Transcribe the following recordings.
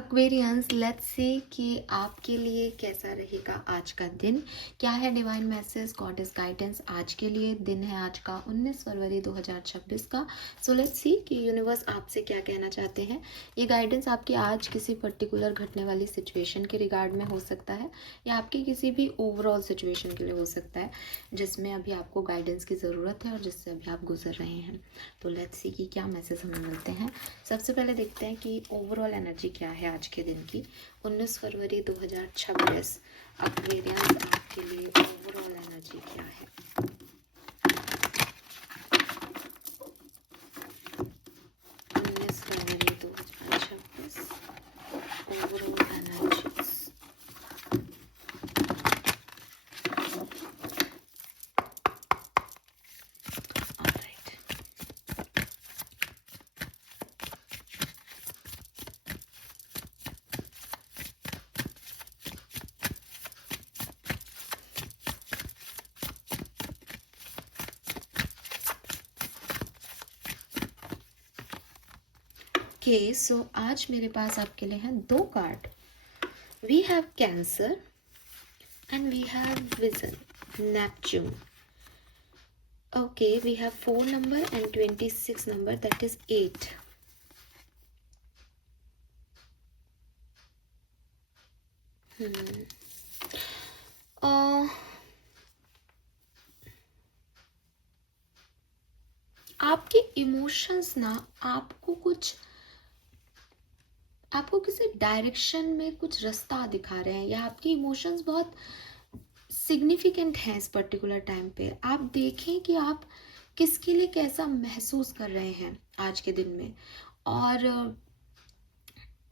Aquarians, let's see कि आपके लिए कैसा रहेगा आज का दिन। क्या है divine message, God is guidance आज के लिए। दिन है आज का 19 फरवरी 2026 का। सो लेट्स सी कि यूनिवर्स आपसे क्या कहना चाहते हैं। ये गाइडेंस आपकी आज किसी पर्टिकुलर घटने वाली सिचुएशन के रिगार्ड में हो सकता है या आपकी किसी भी ओवरऑल सिचुएशन के लिए हो सकता है जिसमें अभी आपको गाइडेंस की ज़रूरत है और जिससे अभी आप गुजर रहे हैं। तो लेट्स सी कि क्या मैसेज हमें मिलते हैं। सबसे पहले देखते हैं कि ओवरऑल एनर्जी क्या है आज के दिन की। 19 फरवरी 2026 एक्वेरियंस आपके लिए ओवरऑल एनर्जी क्या है। 19 फरवरी 2026 overall energies. Alright, okay. So आज मेरे पास आपके लिए हैं दो card. We have cancer and we have vision, Neptune. Okay, we have 4 number and 26 number, that is 8. आपके इमोशंस ना आपको किसी डायरेक्शन में कुछ रास्ता दिखा रहे हैं या आपके इमोशंस बहुत सिग्निफिकेंट हैं इस पर्टिकुलर टाइम पे। आप देखें कि आप किसके लिए कैसा महसूस कर रहे हैं आज के दिन में। और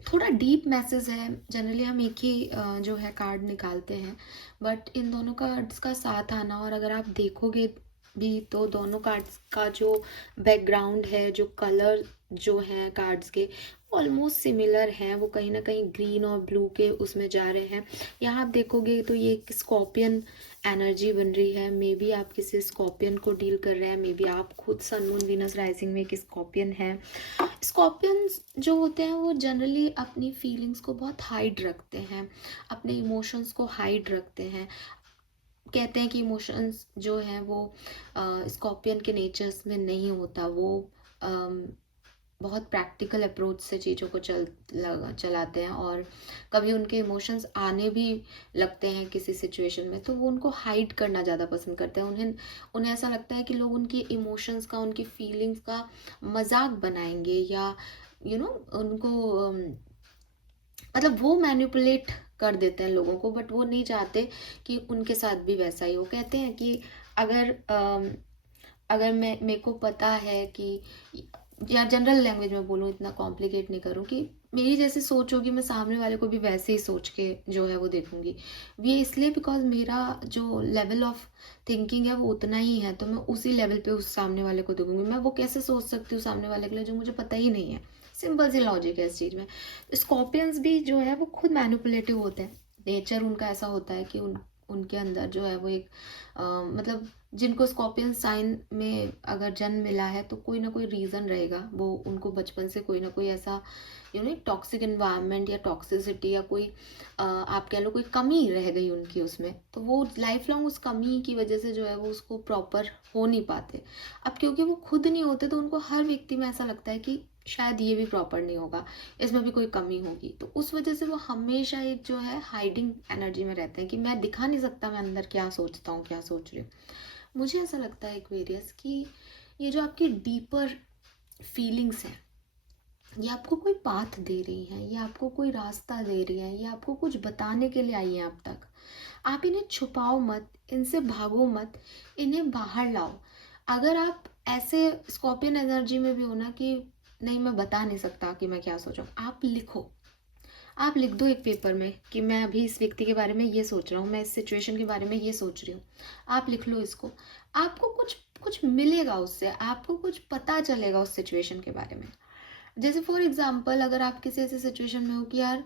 थोड़ा डीप मैसेज है। जनरली हम एक ही जो है कार्ड निकालते हैं, बट इन दोनों कार्ड्स का साथ आना, और अगर आप देखोगे भी तो दोनों कार्ड्स का जो बैकग्राउंड है, जो कलर जो है कार्ड्स के ऑलमोस्ट सिमिलर हैं। वो कहीं ना कहीं ग्रीन और ब्लू के उसमें जा रहे हैं। यहाँ आप देखोगे तो ये एक स्कॉर्पियन एनर्जी बन रही है। मे बी आप किसी स्कॉर्पियन को डील कर रहे हैं, मे बी आप खुद सन मून वीनस राइजिंग में एक स्कॉर्पियन है। स्कॉर्पियंस जो होते हैं वो जनरली अपनी फीलिंग्स को बहुत हाइड रखते हैं, अपने इमोशंस को हाइड रखते हैं। कहते हैं कि इमोशंस जो हैं वो स्कॉर्पियन के नेचर्स में नहीं होता। वो बहुत प्रैक्टिकल अप्रोच से चीज़ों को चलाते हैं, और कभी उनके इमोशंस आने भी लगते हैं किसी सिचुएशन में तो वो उनको हाइड करना ज़्यादा पसंद करते हैं। उन्हें ऐसा लगता है कि लोग उनकी इमोशंस का, उनकी फीलिंग्स का मजाक बनाएंगे या उनको मतलब वो मैनिपुलेट कर देते हैं लोगों को, बट वो नहीं चाहते कि उनके साथ भी वैसा ही हो। कहते हैं कि अगर अगर मेरे को पता है कि, या जनरल लैंग्वेज में बोलूँ, इतना कॉम्प्लिकेट नहीं करूँ, कि मेरी जैसी सोच होगी मैं सामने वाले को भी वैसे ही सोच के जो है वो देखूंगी। ये इसलिए बिकॉज मेरा जो लेवल ऑफ थिंकिंग है वो उतना ही है, तो मैं उसी लेवल पे उस सामने वाले को देखूंगी। मैं वो कैसे सोच सकती हूँ सामने वाले के लिए जो मुझे पता ही नहीं है। सिंपल सी लॉजिक है इस चीज़ में। स्कॉर्पियंस भी जो है वो खुद मैनिपुलेटिव होते हैं। नेचर उनका ऐसा होता है कि उनके अंदर जो है वो एक मतलब जिनको स्कॉर्पियन साइन में अगर जन्म मिला है तो कोई ना कोई रीज़न रहेगा। वो उनको बचपन से कोई ना कोई ऐसा टॉक्सिक इन्वायरमेंट या टॉक्सिसिटी या कोई आप कह लो कोई कमी रह गई उनकी उसमें, तो वो लाइफ लॉन्ग उस कमी की वजह से जो है वो उसको प्रॉपर हो नहीं पाते। अब क्योंकि वो खुद नहीं होते तो उनको हर व्यक्ति में ऐसा लगता है कि शायद ये भी प्रॉपर नहीं होगा, इसमें भी कोई कमी होगी। तो उस वजह से वो हमेशा एक जो है हाइडिंग एनर्जी में रहते हैं कि मैं दिखा नहीं सकता मैं अंदर क्या सोचता हूँ, क्या सोच रही हूँ। मुझे ऐसा लगता है एक्वेरियस कि ये जो आपकी डीपर फीलिंग्स हैं ये आपको कोई पाथ दे रही हैं, ये आपको कोई रास्ता दे रही हैं, ये आपको कुछ बताने के लिए आई हैं अब तक। आप इन्हें छुपाओ मत, इनसे भागो मत, इन्हें बाहर लाओ। अगर आप ऐसे स्कॉर्पियन एनर्जी में भी हो ना कि नहीं मैं बता नहीं सकता कि मैं क्या सोच रहा हूँ, आप लिखो। आप लिख दो एक पेपर में कि मैं अभी इस व्यक्ति के बारे में ये सोच रहा हूँ, मैं इस सिचुएशन के बारे में ये सोच रही हूँ। आप लिख लो इसको। आपको कुछ कुछ मिलेगा उससे, आपको कुछ पता चलेगा उस सिचुएशन के बारे में। जैसे फॉर एग्जाम्पल अगर आप किसी ऐसे सिचुएशन में हो कि यार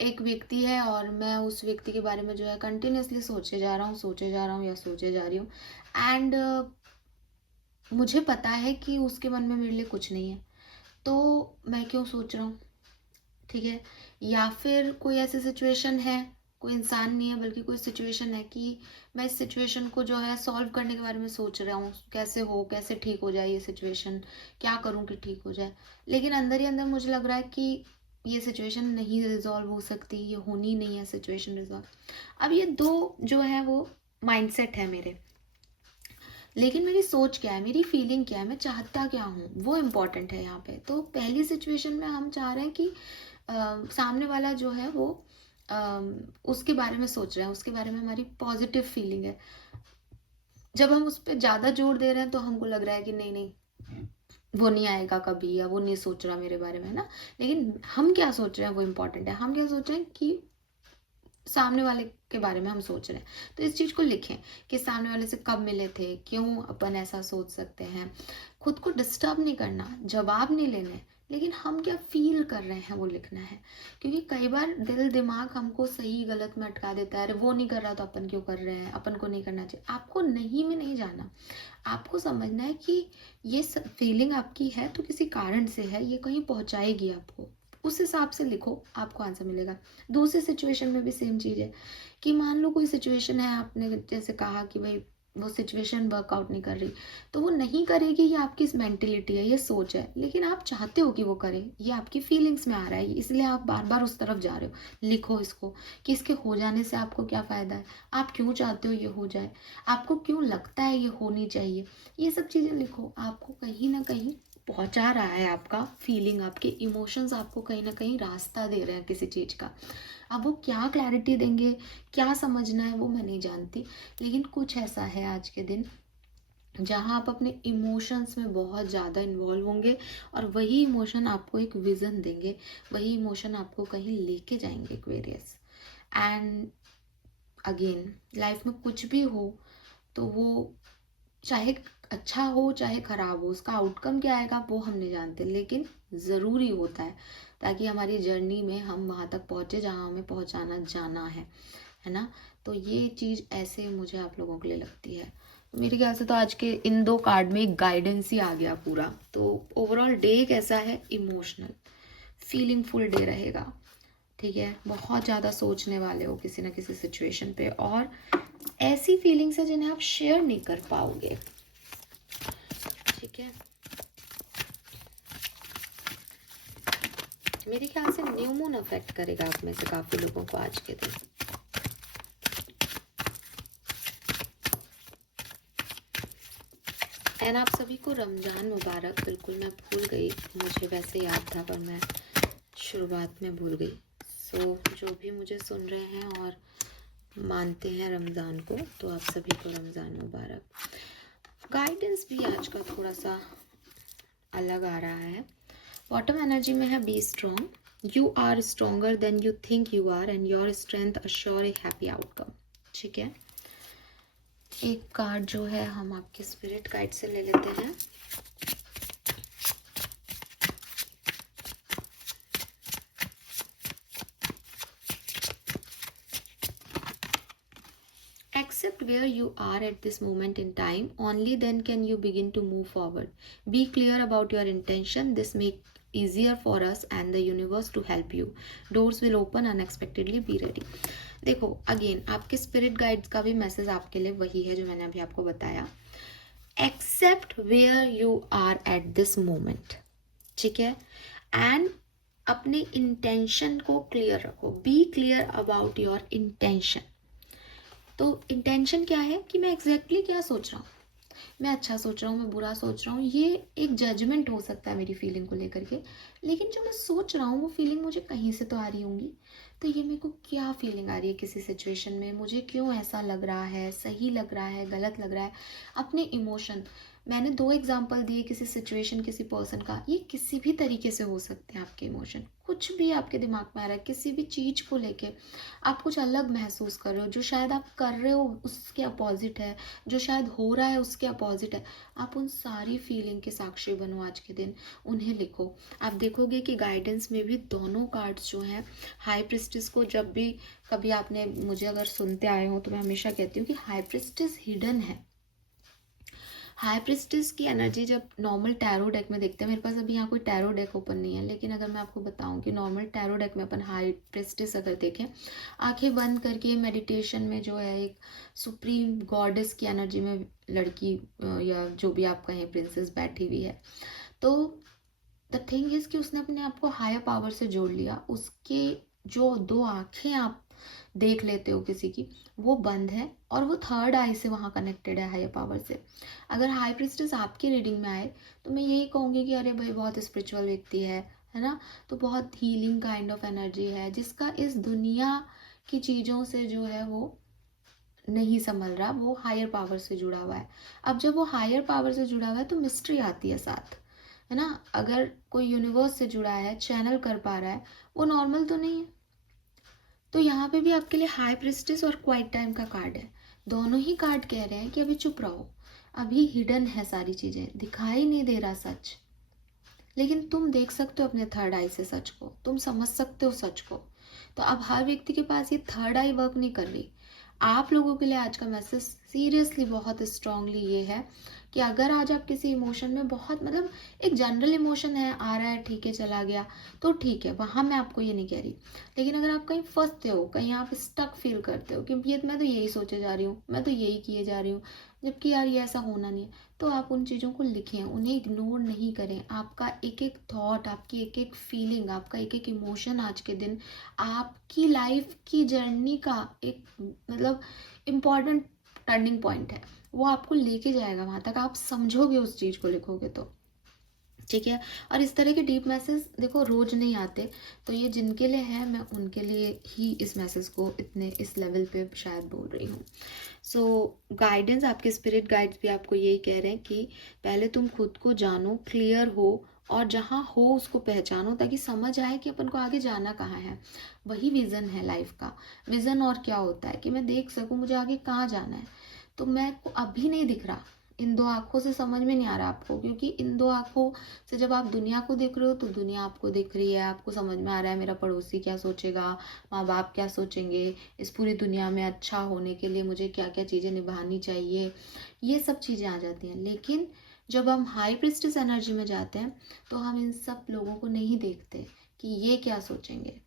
एक व्यक्ति है और मैं उस व्यक्ति के बारे में जो है कंटिन्यूसली सोचे जा रहा हूँ, सोचे जा रहा हूँ या सोचे जा रही हूँ, एंड मुझे पता है कि उसके मन में मेरे लिए कुछ नहीं है, तो मैं क्यों सोच रहा हूँ। ठीक है, या फिर कोई ऐसी सिचुएशन है, कोई इंसान नहीं है बल्कि कोई सिचुएशन है कि मैं इस सिचुएशन को जो है सॉल्व करने के बारे में सोच रहा हूँ, कैसे ठीक हो जाए ये सिचुएशन, क्या करूँ कि ठीक हो जाए, लेकिन अंदर ही अंदर मुझे लग रहा है कि ये सिचुएशन नहीं रिजॉल्व हो सकती, ये होनी नहीं है सिचुएशन रिजॉल्व। अब ये दो जो है वो माइंडसेट है मेरे, लेकिन मेरी सोच क्या है, मेरी फीलिंग क्या है, मैं चाहता क्या हूँ, वो इम्पोर्टेंट है यहाँ पे। तो पहली सिचुएशन में हम चाह रहे हैं कि सामने वाला जो है वो उसके बारे में सोच रहे हैं, उसके बारे में हमारी पॉजिटिव फीलिंग है। जब हम उस पर ज़्यादा जोर दे रहे हैं तो हमको लग रहा है कि नहीं नहीं, वो नहीं आएगा कभी, या वो नहीं सोच रहा मेरे बारे में ना। लेकिन हम क्या सोच रहे हैं वो इम्पोर्टेंट है, हम क्या सोच रहे हैं कि सामने वाले के बारे में हम सोच रहे हैं। तो इस चीज़ को लिखें कि सामने वाले से कब मिले थे, क्यों अपन ऐसा सोच सकते हैं। खुद को डिस्टर्ब नहीं करना, जवाब नहीं लेने, लेकिन हम क्या फील कर रहे हैं वो लिखना है। क्योंकि कई बार दिल दिमाग हमको सही गलत में अटका देता है, अरे वो नहीं कर रहा तो अपन क्यों कर रहे हैं, अपन को नहीं करना चाहिए। आपको नहीं में नहीं जाना, आपको समझना है कि ये फीलिंग आपकी है तो किसी कारण से है, ये कहीं पहुंचाएगी आपको, उस हिसाब से लिखो, आपको आंसर मिलेगा। दूसरी सिचुएशन में भी सेम चीज़ है कि मान लो कोई सिचुएशन है, आपने जैसे कहा कि भाई वो सिचुएशन वर्कआउट नहीं कर रही, तो वो नहीं करेगी, ये आपकी मेंटेलिटी है, ये सोच है, लेकिन आप चाहते हो कि वो करे, ये आपकी फीलिंग्स में आ रहा है, इसलिए आप बार बार उस तरफ जा रहे हो। लिखो इसको कि इसके हो जाने से आपको क्या फ़ायदा है, आप क्यों चाहते हो ये हो जाए, आपको क्यों लगता है ये होनी चाहिए, ये सब चीज़ें लिखो। आपको कहीं ना कहीं पहुंचा रहा है आपका फीलिंग, आपके इमोशंस आपको कहीं ना कहीं रास्ता दे रहे हैं किसी चीज़ का। अब वो क्या क्लैरिटी देंगे, क्या समझना है, वो मैं नहीं जानती, लेकिन कुछ ऐसा है आज के दिन जहाँ आप अपने इमोशंस में बहुत ज़्यादा इन्वॉल्व होंगे, और वही इमोशन आपको एक विज़न देंगे, वही इमोशन आपको कहीं लेके जाएंगे एक्वेरियस। एंड अगेन, लाइफ में कुछ भी हो तो वो चाहे अच्छा हो चाहे खराब हो, उसका आउटकम क्या आएगा वो हम नहीं जानते, लेकिन ज़रूरी होता है ताकि हमारी जर्नी में हम वहाँ तक पहुँचे जहाँ हमें पहुँचाना जाना है ना। तो ये चीज़ ऐसे मुझे आप लोगों के लिए लगती है। तो मेरे ख्याल से तो आज के इन दो कार्ड में एक गाइडेंस ही आ गया पूरा। तो ओवरऑल डे कैसा है, इमोशनल फीलिंगफुल डे रहेगा, ठीक है। बहुत ज़्यादा सोचने वाले हो किसी ना किसी सिचुएशन पे, और ऐसी फीलिंग्स है जिन्हें आप शेयर नहीं कर पाओगे, ठीक है। मेरे ख्याल से न्यू मून अफेक्ट करेगा आप में से काफी लोगों को आज के दिन। एंड आप सभी को रमजान मुबारक। बिल्कुल मैं भूल गई, मुझे वैसे याद था पर मैं शुरुआत में भूल गई। सो जो भी मुझे सुन रहे हैं और मानते हैं रमज़ान को, तो आप सभी को रमज़ान मुबारक। गाइडेंस भी आज का थोड़ा सा अलग आ रहा है। बॉटम एनर्जी में है be strong, you are stronger than you think you are and your strength assure a happy outcome, ठीक है। एक कार्ड जो है हम आपके स्पिरिट गाइड से ले लेते हैं। Accept where you are at this moment in time. Only then can you begin to move forward. Be clear about your intention. This make easier for us and the universe to help you. Doors will open unexpectedly. Be ready. देखो again आपके spirit guides का भी message आपके लिए वही है जो मैंने अभी आपको बताया। Accept where you are at this moment, ठीक है। एंड अपने इंटेंशन को क्लियर रखो। Be clear about your intention. तो इंटेंशन क्या है कि मैं एग्जैक्टली क्या सोच रहा हूँ, मैं अच्छा सोच रहा हूँ, मैं बुरा सोच रहा हूँ, ये एक जजमेंट हो सकता है मेरी फीलिंग को लेकर के, लेकिन जो मैं सोच रहा हूँ वो फीलिंग मुझे कहीं से तो आ रही होंगी। तो ये मेरे को क्या फीलिंग आ रही है किसी सिचुएशन में, मुझे क्यों ऐसा लग रहा है, सही लग रहा है, गलत लग रहा है। अपने इमोशन, मैंने 2 एग्जाम्पल दिए, किसी सिचुएशन, किसी पर्सन का, ये किसी भी तरीके से हो सकते हैं। आपके इमोशन कुछ भी आपके दिमाग में आ रहा है, किसी भी चीज़ को लेके आप कुछ अलग महसूस कर रहे हो, जो शायद आप कर रहे हो उसके अपोजिट है, जो शायद हो रहा है उसके अपोजिट है। आप उन सारी फीलिंग के साक्षी बनो आज के दिन, उन्हें लिखो। आप देखोगे कि गाइडेंस में भी दोनों कार्ड्स जो हैं, हाई प्रिस्टेस को जब भी कभी आपने मुझे अगर सुनते आए हो तो मैं हमेशा कहती हूँ कि हाई प्रिस्टेस हिडन है। हाई प्रिस्टिस की एनर्जी जब नॉर्मल टैरो डेक में देखते हैं, मेरे पास अभी यहाँ कोई टैरो डेक ओपन नहीं है, लेकिन अगर मैं आपको बताऊं कि नॉर्मल टैरो डेक में अपन हाई प्रिस्टिस अगर देखें, आंखें बंद करके मेडिटेशन में जो है एक सुप्रीम गॉडेस की एनर्जी में लड़की या जो भी आप कहें प्रिंसेस बैठी हुई है, तो द थिंग इज कि उसने अपने आप को हायर पावर से जोड़ लिया। उसके जो दो आंखें आप देख लेते हो किसी की, वो बंद है और वो थर्ड आई से वहाँ कनेक्टेड है हायर पावर से। अगर हाई प्रिस्टेस आपकी रीडिंग में आए तो मैं यही कहूँगी कि अरे भाई बहुत स्पिरिचुअल व्यक्ति है ना, तो बहुत हीलिंग काइंड ऑफ एनर्जी है, जिसका इस दुनिया की चीज़ों से जो है वो नहीं संभल रहा, वो हायर पावर से जुड़ा हुआ है। अब जब वो हायर पावर से जुड़ा हुआ है तो मिस्ट्री आती है साथ, है ना। अगर कोई यूनिवर्स से जुड़ा है, चैनल कर पा रहा है, वो नॉर्मल तो नहीं है। तो यहाँ पे भी आपके लिए हाई प्रिस्टेस और क्वाइट टाइम का कार्ड है। दोनों ही कार्ड कह रहे हैं कि अभी चुप रहो, अभी हिडन है सारी चीजें, दिखाई नहीं दे रहा सच, लेकिन तुम देख सकते हो अपने थर्ड आई से सच को, तुम समझ सकते हो सच को। तो अब हर व्यक्ति के पास ये थर्ड आई वर्क नहीं कर रही। आप लोगों के लिए आज का मैसेज सीरियसली बहुत स्ट्रांगली ये है कि अगर आज आप किसी इमोशन में बहुत, मतलब एक जनरल इमोशन है, आ रहा है ठीक है चला गया, तो ठीक है, वहाँ मैं आपको ये नहीं कह रही। लेकिन अगर आप कहीं फंसते हो, कहीं आप स्टक फील करते हो कि ये मैं तो यही सोचे जा रही हूँ, मैं तो यही किए जा रही हूँ, जबकि यार ये ऐसा होना नहीं है, तो आप उन चीज़ों को लिखें, उन्हें इग्नोर नहीं करें। आपका एक एक थॉट, आपकी एक एक फीलिंग, आपका एक एक इमोशन आज के दिन आपकी लाइफ की जर्नी का एक, मतलब इम्पॉर्टेंट टर्निंग पॉइंट है। वो आपको लेके जाएगा वहाँ तक, आप समझोगे उस चीज़ को लिखोगे तो, ठीक है। और इस तरह के डीप मैसेज देखो रोज नहीं आते, तो ये जिनके लिए है मैं उनके लिए ही इस मैसेज को इतने इस लेवल पे शायद बोल रही हूँ। सो गाइडेंस, आपके स्पिरिट गाइड्स भी आपको यही कह रहे हैं कि पहले तुम खुद को जानो, क्लियर हो, और जहाँ हो उसको पहचानो, ताकि समझ आए कि अपन को आगे जाना कहाँ है। वही विज़न है लाइफ का। विज़न और क्या होता है कि मैं देख सकूँ मुझे आगे कहाँ जाना है। तो मैं को अभी नहीं दिख रहा, इन दो आँखों से समझ में नहीं आ रहा आपको, क्योंकि इन दो आँखों से जब आप दुनिया को देख रहे हो तो दुनिया आपको दिख रही है, आपको समझ में आ रहा है मेरा पड़ोसी क्या सोचेगा, माँ बाप क्या सोचेंगे, इस पूरी दुनिया में अच्छा होने के लिए मुझे क्या क्या चीज़ें निभानी चाहिए, ये सब चीज़ें आ जाती हैं। लेकिन जब हम हाई प्रिस्टेस एनर्जी में जाते हैं तो हम इन सब लोगों को नहीं देखते कि ये क्या सोचेंगे।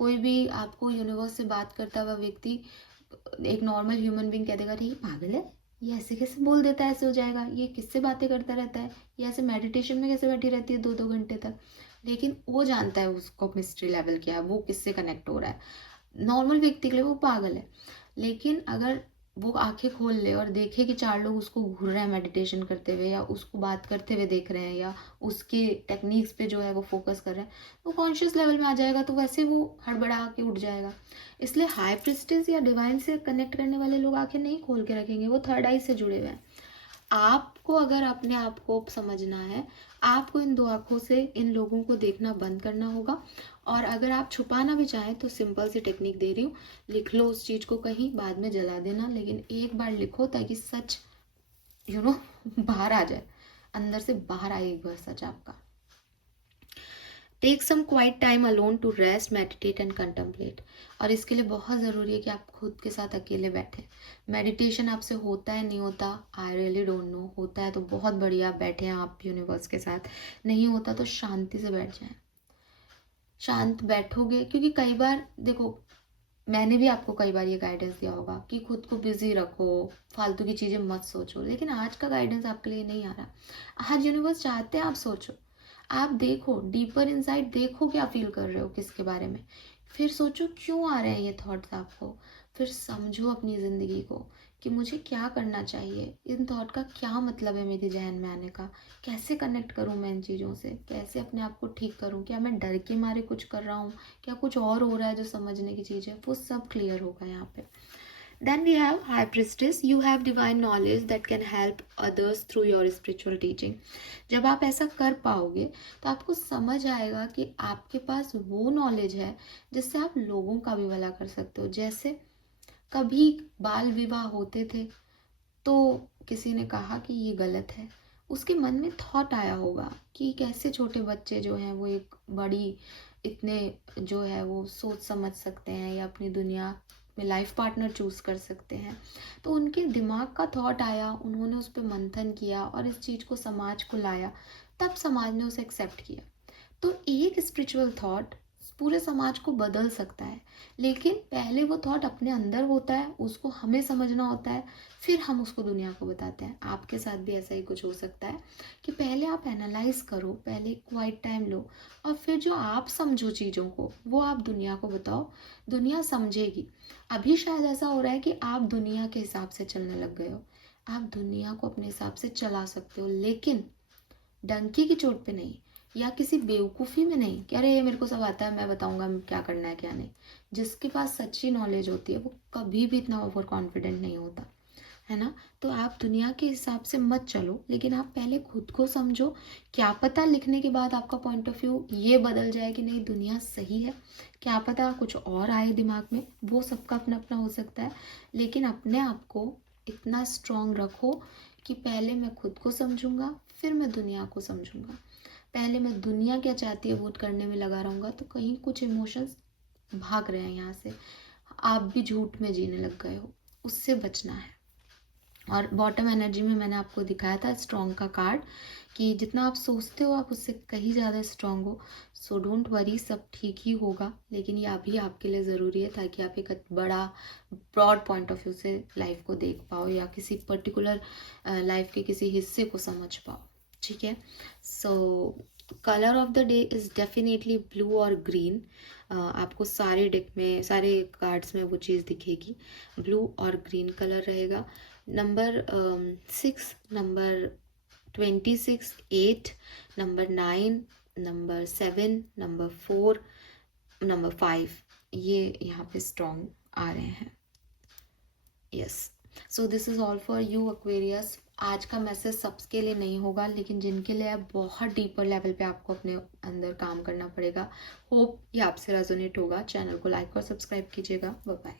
कोई भी आपको यूनिवर्स से बात करता हुआ व्यक्ति, एक नॉर्मल ह्यूमन बीइंग कह देगा, ये पागल है, ये ऐसे कैसे बोल देता है, ऐसे हो जाएगा, ये किससे बातें करता रहता है, ये ऐसे मेडिटेशन में कैसे बैठी रहती है 2-2 घंटे तक। लेकिन वो जानता है उसको मिस्ट्री लेवल क्या है, वो किससे कनेक्ट हो रहा है। नॉर्मल व्यक्ति के लिए वो पागल है। लेकिन अगर वो आंखें खोल ले और देखे कि 4 लोग उसको घूर रहे हैं मेडिटेशन करते हुए, या उसको बात करते हुए देख रहे हैं, या उसके टेक्निक्स पे जो है वो फोकस कर रहे हैं, वो कॉन्शियस लेवल में आ जाएगा, तो वैसे वो हड़बड़ा के उठ जाएगा। इसलिए हाई प्रिस्टेस या डिवाइन से कनेक्ट करने वाले लोग आंखें नहीं खोल के रखेंगे, वो थर्ड आई से जुड़े हुए हैं। आपको अगर अपने आप को समझना है, आपको इन दो आंखों से इन लोगों को देखना बंद करना होगा। और अगर आप छुपाना भी चाहें तो सिंपल सी टेक्निक दे रही हूँ, लिख लो उस चीज़ को कहीं, बाद में जला देना, लेकिन एक बार लिखो ताकि सच बाहर आ जाए, अंदर से बाहर आए एक बार सच आपका। Take some quite time alone to rest, meditate and कंtemplate। और इसके लिए बहुत ज़रूरी है कि आप खुद के साथ अकेले बैठें। मेडिटेशन आपसे होता है नहीं होता, आई रियली डोंट नो। होता है तो बहुत बढ़िया, बैठे हैं आप यूनिवर्स के साथ, नहीं होता तो शांति से बैठ जाएं। शांत बैठोगे, क्योंकि कई बार देखो, मैंने भी आपको कई बार ये गाइडेंस दिया होगा कि खुद को बिजी रखो, फालतू की चीज़ें मत सोचो, लेकिन आज का गाइडेंस आपके लिए नहीं आ रहा। आज यूनिवर्स चाहते हैं आप सोचो, आप देखो डीपर इनसाइड, देखो क्या फील कर रहे हो किसके बारे में, फिर सोचो क्यों आ रहे हैं ये थॉट्स आपको, फिर समझो अपनी ज़िंदगी को कि मुझे क्या करना चाहिए, इन थॉट का क्या मतलब है मेरे जहन में आने का, कैसे कनेक्ट करूँ मैं इन चीज़ों से, कैसे अपने आप को ठीक करूँ, क्या मैं डर के मारे कुछ कर रहा हूँ, क्या कुछ और हो रहा है जो समझने की चीज़ है, वो सब क्लियर होगा यहाँ पे। Then we have High Priestess. You have divine knowledge that can help others through your spiritual teaching. जब आप ऐसा कर पाओगे तो आपको समझ आएगा कि आपके पास वो नॉलेज है जिससे आप लोगों का भी भला कर सकते हो। जैसे कभी बाल विवाह होते थे तो किसी ने कहा कि ये गलत है, उसके मन में थॉट आया होगा कि कैसे छोटे बच्चे जो हैं वो एक बड़ी, इतने जो है वो सोच समझ सकते हैं या अपनी दुनिया में लाइफ पार्टनर चूज़ कर सकते हैं। तो उनके दिमाग का थॉट आया, उन्होंने उस पर मंथन किया और इस चीज़ को समाज को लाया, तब समाज ने उसे एक्सेप्ट किया। तो एक स्पिरिचुअल थॉट पूरे समाज को बदल सकता है, लेकिन पहले वो थॉट अपने अंदर होता है, उसको हमें समझना होता है, फिर हम उसको दुनिया को बताते हैं। आपके साथ भी ऐसा ही कुछ हो सकता है कि पहले आप एनालाइज करो, पहले क्वाइट टाइम लो और फिर जो आप समझो चीज़ों को वो आप दुनिया को बताओ, दुनिया समझेगी। अभी शायद ऐसा हो रहा है कि आप दुनिया के हिसाब से चलने लग गए हो, आप दुनिया को अपने हिसाब से चला सकते हो, लेकिन डंकी की चोट पे नहीं, या किसी बेवकूफ़ी में नहीं कि अरे ये मेरे को सब आता है, मैं बताऊंगा क्या करना है क्या नहीं। जिसके पास सच्ची नॉलेज होती है वो कभी भी इतना ओवर कॉन्फिडेंट नहीं होता, है ना। तो आप दुनिया के हिसाब से मत चलो, लेकिन आप पहले खुद को समझो। क्या पता लिखने के बाद आपका पॉइंट ऑफ व्यू ये बदल जाए कि नहीं दुनिया सही है, क्या पता कुछ और आए दिमाग में, वो सबका अपना अपना हो सकता है। लेकिन अपने आप को इतना स्ट्रांग रखो कि पहले मैं खुद को समझूंगा, फिर मैं दुनिया को समझूंगा। पहले मैं दुनिया क्या चाहती है वो करने में लगा रहूँगा तो कहीं कुछ इमोशंस भाग रहे हैं यहाँ से, आप भी झूठ में जीने लग गए हो, उससे बचना है। और बॉटम एनर्जी में मैंने आपको दिखाया था स्ट्रॉन्ग का कार्ड, कि जितना आप सोचते हो आप उससे कहीं ज़्यादा स्ट्रॉन्ग हो। सो डोंट वरी, सब ठीक ही होगा। लेकिन ये अभी आपके लिए ज़रूरी है ताकि आप एक बड़ा ब्रॉड पॉइंट ऑफ व्यू से लाइफ को देख पाओ, या किसी पर्टिकुलर लाइफ के किसी हिस्से को समझ पाओ। ठीक है। So colour of the day is definitely blue और ग्रीन। आपको सारे डेक में, सारे कार्ड्स में वो चीज़ दिखेगी, ब्लू और ग्रीन कलर रहेगा। Number 6, number 26, 8, number 9, number 7, number 4, number 5, ये यहाँ पे स्ट्रॉन्ग आ रहे हैं। Yes, so this is all for you Aquarius. आज का मैसेज सबके लिए नहीं होगा, लेकिन जिनके लिए आप बहुत डीपर लेवल पे आपको अपने अंदर काम करना पड़ेगा, होप ये आपसे रेजोनेट होगा। चैनल को लाइक और सब्सक्राइब कीजिएगा। Bye bye.